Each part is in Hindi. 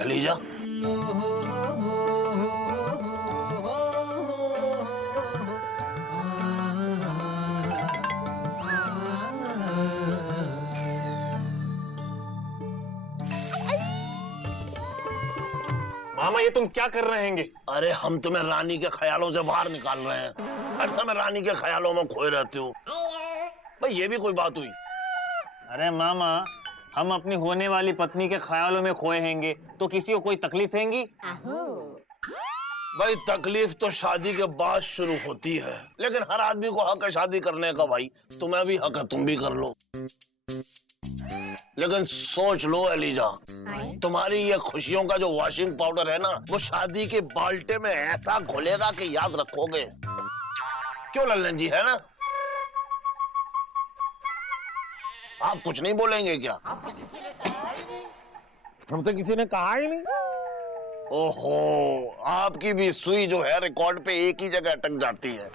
एलिजा, मामा ये तुम क्या कर रहे हैं? अरे हम तुम्हें रानी के ख्यालों से बाहर निकाल रहे हैं। हर समय रानी के ख्यालों में खोए रहते हो भाई, ये भी कोई बात हुई? अरे मामा, हम अपनी होने वाली पत्नी के ख्यालों में खोए हैंगे तो किसी को कोई तकलीफ हैंगी? भाई तकलीफ तो शादी के बाद शुरू होती है, लेकिन हर आदमी को हक है शादी करने का। भाई तुम्हें भी हक है, तुम भी कर लो। लेकिन सोच लो एलिजा, तुम्हारी ये खुशियों का जो वॉशिंग पाउडर है ना, वो शादी के बाल्टे में ऐसा घुलेगा कि याद रखोगे। क्यों लल्लन जी, है ना? आप कुछ नहीं बोलेंगे क्या? हम तो किसी ने कहा ही नहीं। ओहो, आपकी भी सुई जो है रिकॉर्ड पे एक ही जगह अटक जाती है।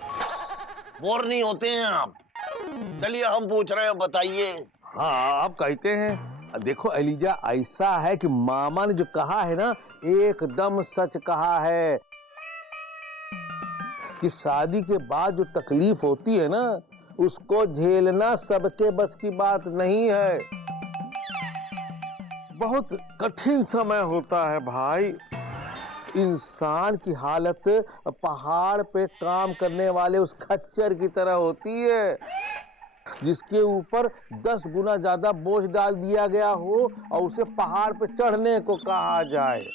बोर नहीं होते हैं आप? चलिए हम पूछ रहे हैं, बताइए। हाँ, आप कहते हैं। देखो एलिजा, ऐसा है कि मामा ने जो कहा है ना, एकदम सच कहा है कि शादी के बाद जो तकलीफ होती है ना, उसको झेलना सबके बस की बात नहीं है। बहुत कठिन समय होता है भाई। इंसान की हालत पहाड़ पे काम करने वाले उस खच्चर की तरह होती है, जिसके ऊपर 10 गुना ज्यादा बोझ डाल दिया गया हो और उसे पहाड़ पे चढ़ने को कहा जाए,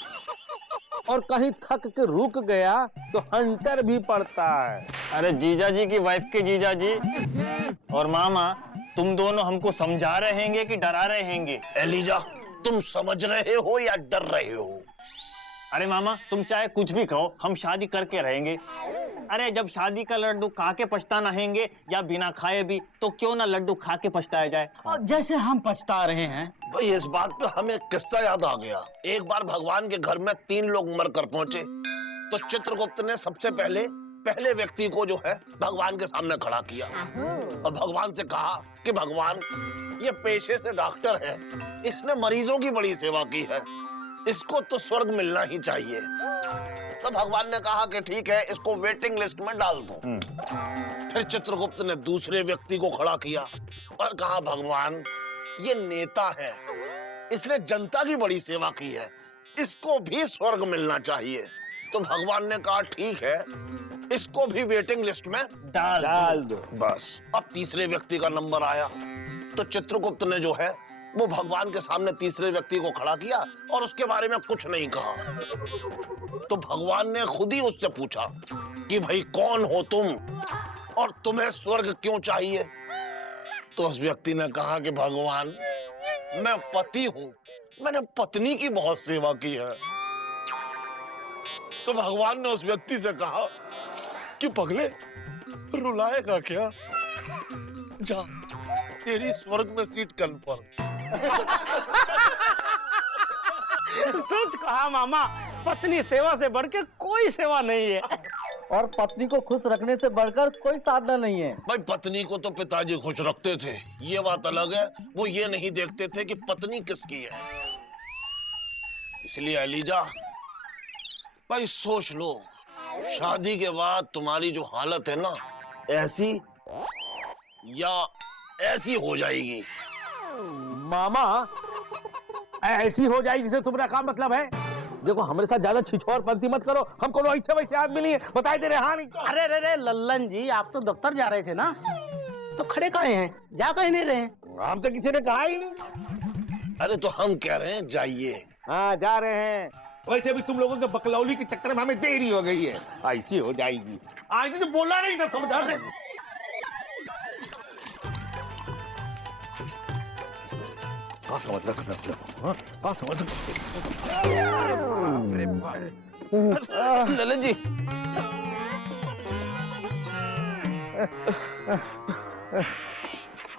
और कहीं थक के रुक गया तो हंटर भी पड़ता है। अरे जीजा जी की वाइफ के जीजा जी और मामा, तुम दोनों हमको समझा रहे हैं कि डरा रहे हैं? एलिजा, तुम समझ रहे हो या डर रहे हो? अरे मामा, तुम चाहे कुछ भी कहो, हम शादी करके रहेंगे। अरे जब शादी का लड्डू खा के पछताना हैंगे या बिना खाए भी, तो क्यों ना लड्डू खा के पछताया जाए। और जैसे हम पछता रहे हैं। भाई इस बात पे हमें एक किस्सा याद आ गया। एक बार भगवान के घर में 3 लोग मरकर पहुंचे, तो चित्रगुप्त ने सबसे पहले व्यक्ति को जो है भगवान के सामने खड़ा किया और भगवान से कहा कि भगवान, ये पेशे से डॉक्टर है, इसने मरीजों की बड़ी सेवा की है, इसको तो स्वर्ग मिलना ही चाहिए। तो भगवान ने कहा कि ठीक है, इसको वेटिंग लिस्ट में डाल दो। फिर चित्रगुप्त ने दूसरे व्यक्ति को खड़ा किया और कहा, भगवान, ये नेता है, इसने जनता की बड़ी सेवा की है, इसको भी स्वर्ग मिलना चाहिए। तो भगवान ने कहा ठीक है, इसको भी वेटिंग लिस्ट में डाल दो। बस अब तीसरे व्यक्ति का नंबर आया, तो चित्रगुप्त ने जो है वो भगवान के सामने तीसरे व्यक्ति को खड़ा किया और उसके बारे में कुछ नहीं कहा। तो भगवान ने खुद ही उससे पूछा कि भाई कौन हो तुम और तुम्हें स्वर्ग क्यों चाहिए? तो उस व्यक्ति ने कहा कि भगवान, मैं पति हूं, मैंने पत्नी की बहुत सेवा की है। तो भगवान ने उस व्यक्ति से कहा कि पगले, रुलाएगा क्या? जा, तेरी स्वर्ग में सीट कन्फर्म। सच कहा मामा, पत्नी सेवा से बढ़कर कोई सेवा नहीं है, और पत्नी को खुश रखने से बढ़कर कोई साधना नहीं है। भाई पत्नी को तो पिताजी खुश रखते थे, ये बात अलग है, वो ये नहीं देखते थे कि पत्नी किसकी है। इसलिए एलिजा, भाई सोच लो, शादी के बाद तुम्हारी जो हालत है ना, ऐसी या ऐसी हो जाएगी। मामा, ऐसी हो जाएगी से तुम्हारा क्या मतलब है? देखो, हमारे साथ ज्यादा छिछोर पंती मत करो, हम कोनो ऐसे वैसे आदमी नहीं है, बताए दे रहे। हाँ नहीं तो। अरे रे रे लल्लन जी, आप तो दफ्तर जा रहे थे ना, तो खड़े काहे हैं? जा कहीं नहीं रहे? हम तो किसी ने कहा ही नहीं। अरे तो हम कह रहे हैं जाइए। हाँ, जा रहे हैं। वैसे भी तुम लोगों के बकलौली के चक्कर में हमें देरी हो गई है, ऐसी हो जाएगी। आज तो बोला नहीं था, समझा रहे। का समझ रखना, का समझ ललन जी,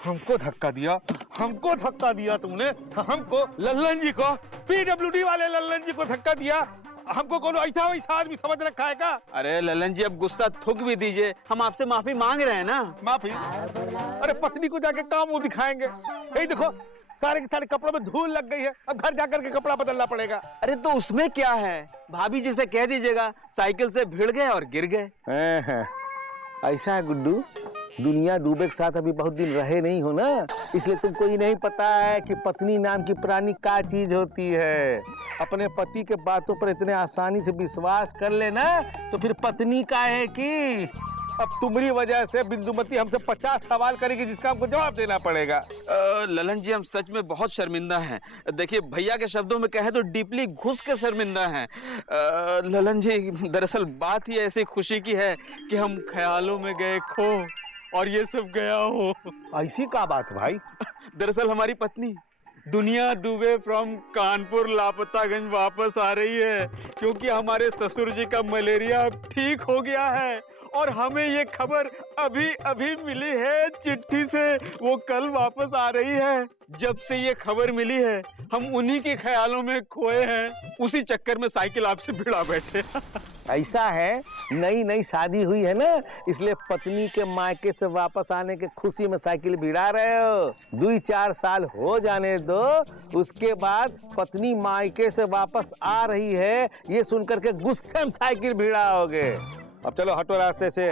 हमको धक्का दिया तुमने, हमको, लल्लन जी को, पीडब्ल्यूडी वाले लल्लन जी को धक्का दिया। हमको कोनो ऐसा वैसा आदमी समझ रखा है क्या? अरे ललन जी, अब गुस्सा थूक भी दीजिए, हम आपसे माफी मांग रहे हैं ना। माफी? अरे पत्नी को जाके काम वो दिखाएंगे। यही देखो, सारे के सारे कपड़ों में धूल लग गई है, अब घर जाकर के कपड़ा बदलना पड़ेगा। अरे तो उसमें क्या है, भाभी जी से कह दीजिएगा साइकिल से भिड़ गए और गिर गए। ऐसा है गुड्डू, दुनिया डूबे के साथ अभी बहुत दिन रहे नहीं हो ना, इसलिए तुमको ये नहीं पता है कि पत्नी नाम की प्राणी क्या चीज होती है। अपने पति के बातों पर इतने आसानी से विश्वास कर लेना तो फिर पत्नी का है कि अब तुम्हारी वजह से बिंदुमती हमसे 50 सवाल करेगी जिसका हमको जवाब देना पड़ेगा। ललन जी हम सच में बहुत शर्मिंदा हैं। देखिए भैया के शब्दों में कहे तो डीपली घुस के शर्मिंदा हैं। ललन जी दरअसल बात ही ऐसी खुशी की है कि हम ख्यालों में गए खो और ये सब गया हो। ऐसी क्या बात भाई? दरअसल हमारी पत्नी दुनिया दुबे फ्रॉम कानपुर लापतागंज वापस आ रही है क्योंकि हमारे ससुर जी का मलेरिया अब ठीक हो गया है और हमें ये खबर अभी अभी मिली है चिट्ठी से। वो कल वापस आ रही है। जब से ये खबर मिली है हम उन्हीं के ख्यालों में खोए हैं, उसी चक्कर में साइकिल आपसे भिड़ा बैठे। ऐसा है, नई नई शादी हुई है ना, इसलिए पत्नी के मायके से वापस आने के खुशी में साइकिल भिड़ा रहे हो। 2-4 साल हो जाने दो, उसके बाद पत्नी मायके से वापस आ रही है ये सुनकर के गुस्से में साइकिल भिड़ाओगे। अब चलो हटो रास्ते से,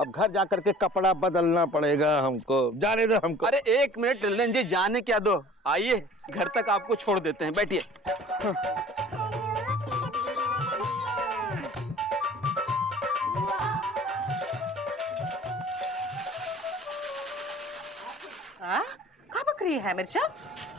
अब घर जाकर के कपड़ा बदलना पड़ेगा हमको, जाने दो हमको। अरे 1 मिनट ललन जी, जाने क्या दो, आइए घर तक आपको छोड़ देते हैं, बैठिए। का बकरी है मिर्चा?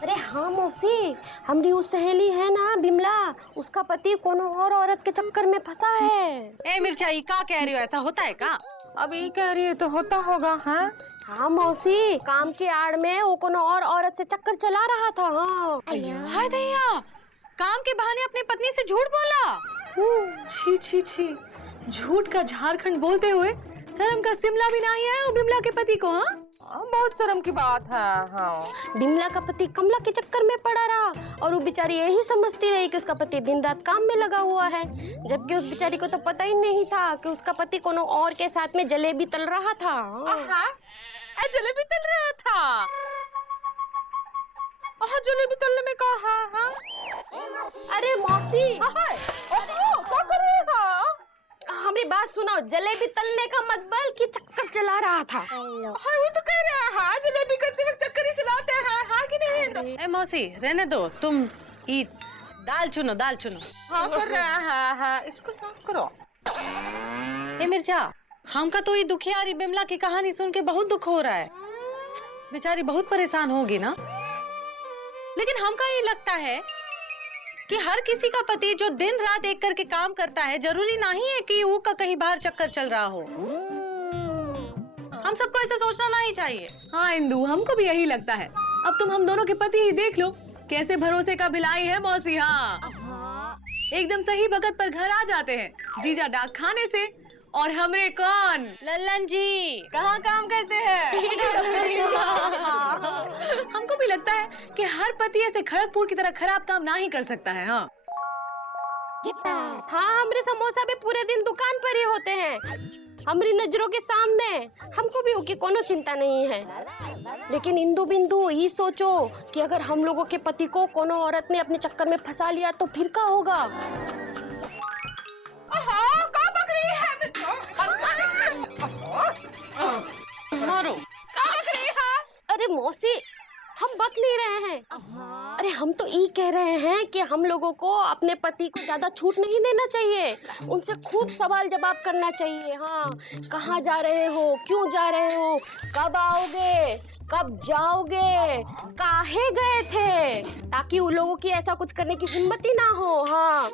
अरे हाँ मौसी, हमारी उस सहेली है ना बिमला, उसका पति कोनो और औरत के चक्कर में फंसा है। ए मिर्चा, ये का कह रही हो? ऐसा होता है का? अब ये कह रही है तो होता होगा। हाँ हाँ मौसी, काम की आड़ में वो कोनो और औरत से चक्कर चला रहा था। हाँ हाय दैया, काम के बहाने अपनी पत्नी से झूठ बोला। छी छी छी, झूठ का झारखंड बोलते हुए शर्म का शिमला भी नहीं है वो बिमला के पति को। हाँ बहुत शर्म की बात है। हाँ बिमला का पति कमला के चक्कर में पड़ा रहा और वो बेचारी यही समझती रही कि उसका पति दिन रात काम में लगा हुआ है, जबकि उस बेचारी को तो पता ही नहीं था कि उसका पति कोनो और के साथ में जलेबी तल रहा था। जलेबी तल रहा था? जलेबी तलने में कहा? अरे मौसी, क्या कर रहे हो? हमारी बात सुनो, जलेबी तलने का मतलब कि चक्कर चला रहा था। हाँ वो तो कह रहा है, हाँ जलेबी करते वक्त चक्कर ही चलाते हैं। हाँ कि नहीं? तो ए मौसी रहने दो, तुम ईद दाल चुनो, दाल चुनो। हाँ कर रहा है। हाँ इसको साफ करो। ए मिर्जा, हमका तो ये दुखियारी बिमला की कहानी सुन के बहुत दुख हो रहा है। बेचारी बहुत परेशान होगी ना। लेकिन हमका ये लगता है कि हर किसी का पति जो दिन रात एक करके काम करता है, जरूरी नहीं है कि वो का कहीं बाहर चक्कर चल रहा हो। हम सबको ऐसे सोचना नहीं चाहिए। हाँ इंदु, हमको भी यही लगता है। अब तुम हम दोनों के पति ही देख लो, कैसे भरोसे का भिलाई है मौसी। हाँ एकदम सही वक्त पर घर आ जाते हैं, जीजा डाक खाने से और हमरे कौन लल्लन जी कहाँ काम करते हैं। हमको भी लगता है कि हर पति ऐसे खड़गपुर की तरह खराब काम ना ही कर सकता है। हाँ हाँ, हमारे समोसा भी पूरे दिन दुकान पर ही होते हैं, हमारी नजरों के सामने। हमको भी उसकी कोनो चिंता नहीं है। लेकिन इंदु बिंदु ये सोचो कि अगर हम लोगों के पति को कोनो औरत ने अपने चक्कर में फंसा लिया तो फिर क्या होगा? मारो। अरे मौसी, हम बक नहीं रहे हैं। अरे हम तो ये कह रहे हैं कि हम लोगों को अपने पति को ज्यादा छूट नहीं देना चाहिए, उनसे खूब सवाल जवाब करना चाहिए। हाँ, कहाँ जा रहे हो, क्यों जा रहे हो, कब आओगे, कब जाओगे, काहे गए थे, ताकि उन लोगों की ऐसा कुछ करने की हिम्मत ही ना हो। हाँ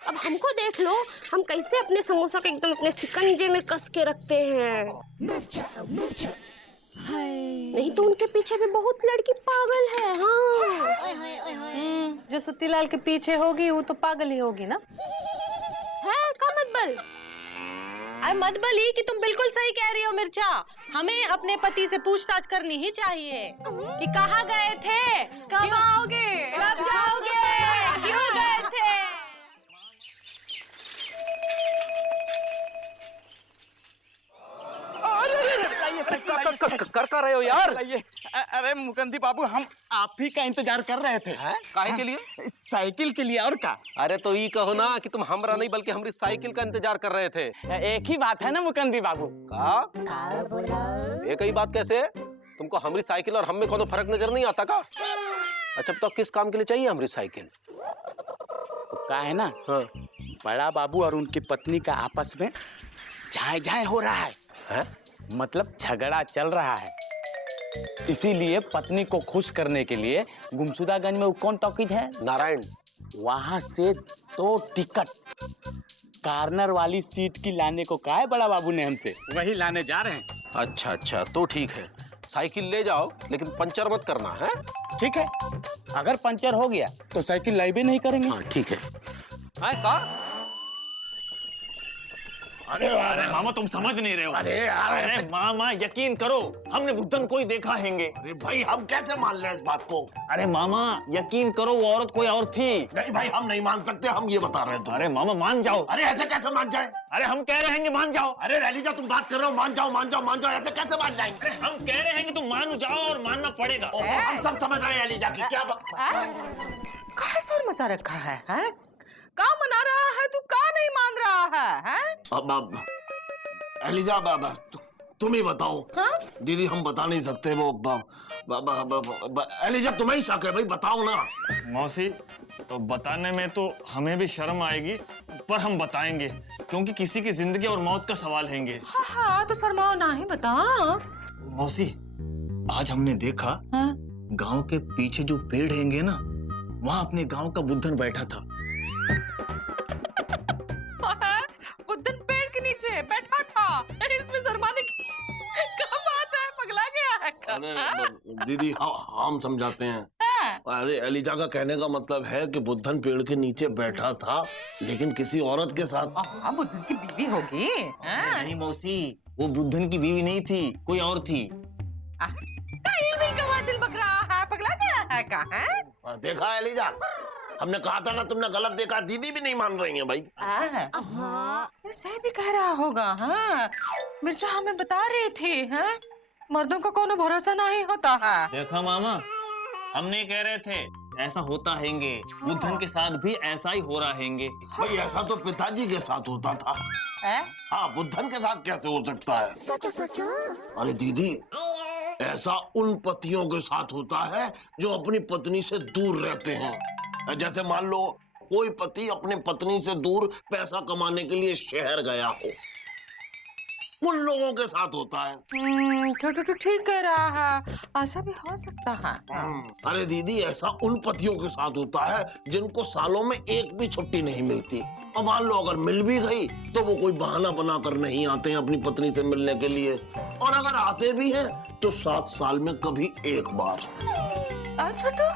अब हमको देख लो, हम कैसे अपने समोसा को एकदम अपने शिकंजे में कस के रखते हैं। नहीं तो उनके पीछे भी बहुत लड़की पागल है। हाँ जो सतीलाल के पीछे होगी वो तो पागल ही होगी ना। है का मतबल? अरे मतबल ही कि तुम बिल्कुल सही कह रही हो मिर्चा। हमें अपने पति से पूछताछ करनी ही चाहिए कि कहाँ गए थे, कब आओगे, कब जाओगे, क्यों गए थे। कर रहे हो यार? अरे मुकंदी बाबू, हम आप ही का इंतजार कर रहे थे। हैं? काहे के लिए? साइकिल के लिए, और का। अरे तो ये कहो ना कि तुम हमरा नहीं बल्कि हमारी साइकिल का इंतजार कर रहे थे। एक ही बात है ना मुकंदी बाबू। का? एक ही बात कैसे? तुमको हमारी साइकिल और हम में कोनो फर्क नजर नहीं आता का? अच्छा तो किस काम के लिए चाहिए हमारी साइकिल? का है ना, हाँ। बड़ा बाबू और उनकी पत्नी का आपस में झाए झाए हो रहा है? मतलब झगड़ा चल रहा है। इसीलिए पत्नी को खुश करने के लिए गुमशुदागंज में वो कौन टॉकीज है, नारायण, वहां से 2 टिकट कार्नर वाली सीट की लाने को कहा है बड़ा बाबू ने हमसे, वही लाने जा रहे हैं। अच्छा अच्छा तो ठीक है, साइकिल ले जाओ लेकिन पंचर मत करना है। ठीक है, अगर पंचर हो गया तो साइकिल लाइव नहीं करेंगे। हाँ ठीक है। का? अरे मामा तुम समझ नहीं रहे हो। अरे मामा यकीन करो, हमने बुद्धन को ही देखा हैंगे। अरे भाई हम कैसे मान लें इस बात को? अरे मामा यकीन करो, वो औरत कोई और थी। नहीं भाई हम नहीं मान सकते, हम ये बता रहे हैं। अरे मामा मान जाओ। अरे ऐसे कैसे मान जाए? अरे हम कह रहे हैं कि मान जाओ। अरे रैलीजा तुम बात कर रहे हो, मान जाओ मान जाओ मान जाओ, ऐसे कैसे मान जाएंगे? अरे हम कह रहे हैं कि तुम मान जाओ और मानना पड़ेगा। हम सब समझ रहे हैं रैलीजा की क्या काहे शोर मचा रखा है, हैं? का मना रहा है तू, का नहीं मान रहा है, हैं? अब एलिजा बाबा तुम ही बताओ। हाँ? दीदी हम बता नहीं सकते, वो एलिजा तुम्हें ही शक है भाई, बताओ ना। मौसी तो बताने में तो हमें भी शर्म आएगी, पर हम बताएंगे क्योंकि किसी की जिंदगी और मौत का सवाल हैंगे। हाँ तो शर्माओ ना ही बता। मौसी आज हमने देखा गांव के पीछे जो पेड़ हैंगे ना, वहां अपने गांव का बुद्धन बैठा था। बुद्धन पेड़ के नीचे बैठा था, इसमें शर्माने की क्या बात है, पगला गया है क्या? अरे दीदी हम समझाते हैं। अरे एलिजा का कहने का मतलब है कि बुद्धन पेड़ के नीचे बैठा था लेकिन किसी औरत के साथ। हाँ बुद्धन की बीवी होगी। नहीं मौसी, वो बुद्धन की बीवी नहीं थी, कोई और थी। बक रहा है, पगला गया है का? है देखा एलिजा, हमने कहा था ना, तुमने गलत देखा। दीदी भी नहीं मान रही है भाई। सही भी कह रहा होगा। हाँ मिर्चा हमें बता रही थी, हैं? मर्दों का कोनो भरोसा नहीं होता है। देखा मामा, हम नहीं कह रहे थे, ऐसा होता हैंगे, बुद्धन के साथ भी ऐसा ही हो रहा हैंगे। भाई ऐसा तो पिताजी के साथ होता था। हाँ बुद्धन के साथ कैसे हो सकता है? अरे दीदी ऐसा उन पतियों के साथ होता है जो अपनी पत्नी से दूर रहते हैं। जैसे मान लो कोई पति अपनी पत्नी से दूर पैसा कमाने के लिए शहर गया हो, उन लोगों के साथ होता है। तो ठीक कह रहा है, ऐसा भी हो सकता है। अरे दीदी ऐसा उन पतियों के साथ होता है जिनको सालों में एक भी छुट्टी नहीं मिलती। अब मान लो अगर मिल भी गई तो वो कोई बहाना बनाकर नहीं आते हैं अपनी पत्नी से मिलने के लिए, और अगर आते भी हैं तो 7 साल में कभी एक बार। छोटू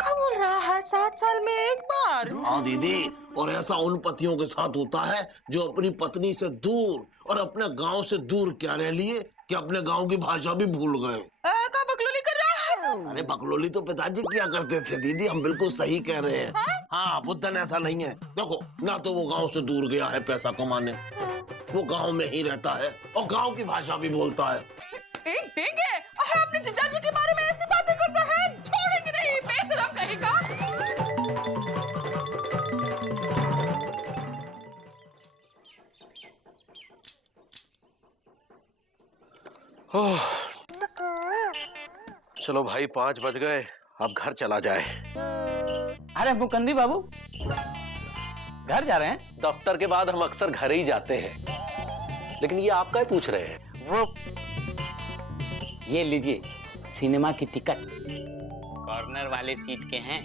क्या बोल रहा है, 7 साल में एक बार? हाँ दीदी, और ऐसा उन पतियों के साथ होता है जो अपनी पत्नी से दूर और अपने गांव से दूर क्या रह लिए कि अपने गांव की भाषा भी भूल गए। क्या बकलोली कर रहा है तू? अरे बकलोली तो पिताजी किया करते थे दीदी, हम बिल्कुल सही कह रहे हैं। हाँ बुद्धन ऐसा नहीं है। देखो ना तो वो गांव से दूर गया है पैसा कमाने, वो गांव में ही रहता है और गांव की भाषा भी बोलता है। देंगे अपने जीजाजी के बारे में ऐसी बातें करता है, छोड़ेंगे नहीं, बेशरम कहेगा। चलो भाई 5 बज गए, अब घर चला जाए। अरे मुकंदी बाबू घर जा रहे हैं? दफ्तर के बाद हम अक्सर घर ही जाते हैं, लेकिन ये आप क्या पूछ रहे हैं? वो ये लीजिए सिनेमा की टिकट, कॉर्नर वाले सीट के हैं।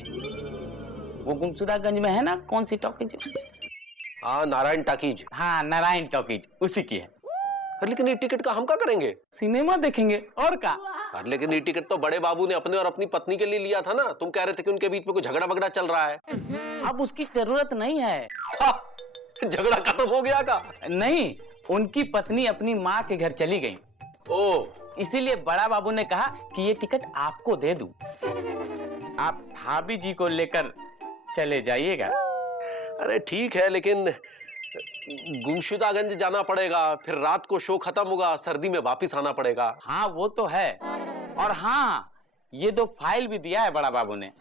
वो गुमशुदागंज में है ना, कौन सी टॉकीज? हाँ नारायण टॉकीज। हाँ नारायण टॉकीज, उसी की है। लेकिन ये टिकट का हम क्या करेंगे? सिनेमा देखेंगे और क्या। अरे लेकिन ये टिकट तो बड़े बाबू ने अपने और अपनी पत्नी के लिए लिया था ना, तुम कह रहे थे कि उनके बीच में कोई झगड़ा बगड़ा चल रहा है। अब उसकी जरूरत नहीं है। झगड़ा खत्म हो गया का? नहीं, उनकी पत्नी अपनी माँ के घर चली गई। ओ, इसीलिए बड़ा बाबू ने कहा कि ये टिकट आपको दे दूं, आप भाभी जी को लेकर चले जाइएगा। अरे ठीक है, लेकिन गुमशुदागंज जाना पड़ेगा, फिर रात को शो खत्म होगा, सर्दी में वापिस आना पड़ेगा। हाँ वो तो है, और हाँ, ये 2 फाइल भी दिया है बड़ा बाबू ने,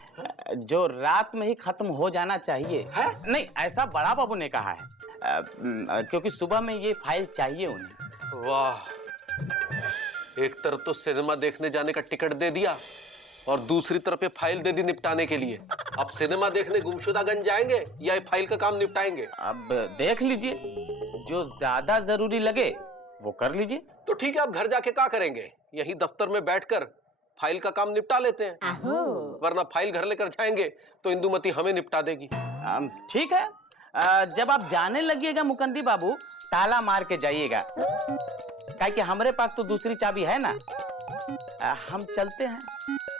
जो रात में ही खत्म हो जाना चाहिए है? नहीं, ऐसा बड़ा बाबू ने कहा है, क्योंकि सुबह में ये फाइल चाहिए उन्हें। वाह, एक तरफ तो सिनेमा देखने जाने का टिकट दे दिया और दूसरी तरफ ये फाइल दे दी निपटाने के लिए। अब सिनेमा देखने गुमशुदागंज जाएंगे या ये फाइल का काम निपटाएंगे? अब देख लीजिए, जो ज्यादा जरूरी लगे वो कर लीजिए। तो ठीक है, अब घर जाके क्या करेंगे? यही दफ्तर में बैठकर फाइल का काम निपटा लेते हैं, वरना फाइल घर लेकर जाएंगे तो इंदुमती हमें निपटा देगी। ठीक है, जब आप जाने लगिएगा मुकंदी बाबू, ताला मार के जाइएगा, काहे कि हमारे पास तो दूसरी चाबी है ना। हम चलते हैं।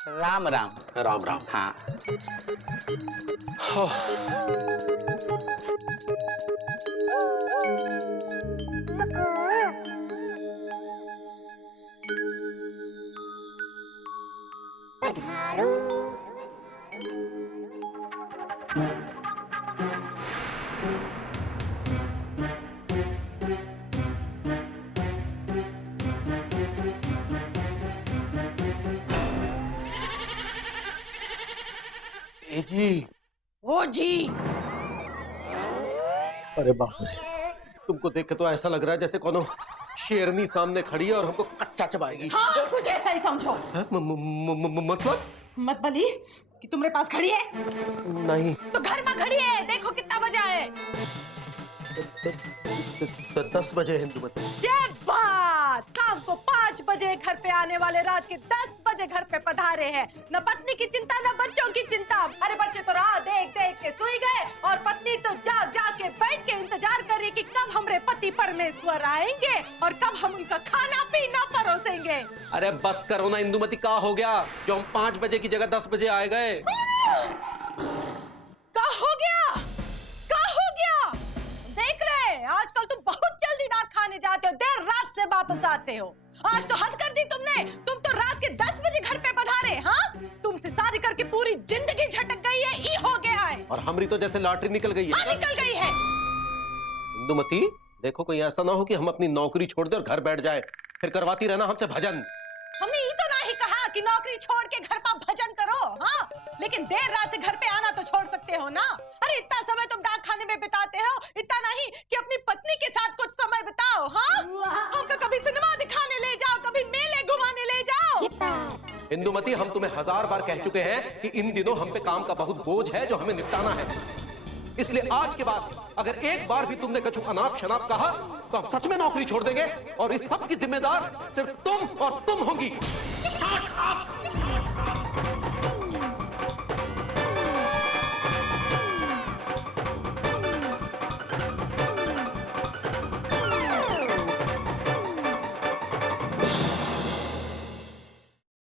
राम राम। राम राम। हाँ। जी। ओ जी। अरे बाप रे, तुमको देख के तो ऐसा लग रहा है जैसे कोनो शेरनी सामने खड़ी है और हमको कच्चा चबाएगी। हाँ, कुछ ऐसा ही समझो। मतलब? मत बली कि तुम्हारे पास खड़ी है। नहीं। तो घर में खड़ी है, देखो कितना बजा है। 10 बजे इंदुमती। ये बात, शाम को 5 बजे घर पे आने वाले रात के 10 बजे घर पे पधारे हैं। न पत्नी की चिंता न बच्चों की चिंता। अरे बच्चे तो राह देख देख के सोई गए और पत्नी तो जाग जाग के बैठ के इंतजार कर रही कि कब हमारे पति परमेश्वर आएंगे और कब हम उनका खाना पीना परोसेंगे। अरे बस करो ना इंदुमती, का हो गया जो हम 5 बजे की जगह 10 बजे आए गए? का हो गया? का हो गया? देख रहे, आजकल तुम बहुत जल्दी डाक खाने जाते हो, देर रात से वापस आते हो। आज तो हद कर दी तुमने। तुम तो रात के 10 बजे घर पे पधारे। हाँ, तुमसे शादी करके पूरी जिंदगी झटक गई है, ई हो गया है। और हमारी तो जैसे लॉटरी निकल गई है। हाँ, निकल गई है। इंदुमती, देखो कोई ऐसा ना हो कि हम अपनी नौकरी छोड़ दे और घर बैठ जाए, फिर करवाती रहना हमसे भजन। हमने ये तो नहीं कहा कि नौकरी छोड़ के घर पर भजन करो। हाँ, लेकिन देर रात से घर पे आना तो छोड़ सकते हो ना। अरे इतना समय तुम डाक खाने में बिताते हो, इतना नहीं कि अपनी पत्नी के साथ कुछ समय बिताओ। हाँ, हमको कभी सिनेमा दिखाने ले जाओ, कभी मेले घुमाने ले जाओ। इंदुमती, हम तुम्हें 1000 बार कह चुके हैं कि इन दिनों हम पे काम का बहुत बोझ है जो हमें निपटाना है। इसलिए आज के बाद अगर एक बार भी तुमने कछु अनाप शनाप कहा तो हम सच में नौकरी छोड़ देंगे और इस सब की जिम्मेदार सिर्फ तुम और तुम होंगी। Shut up!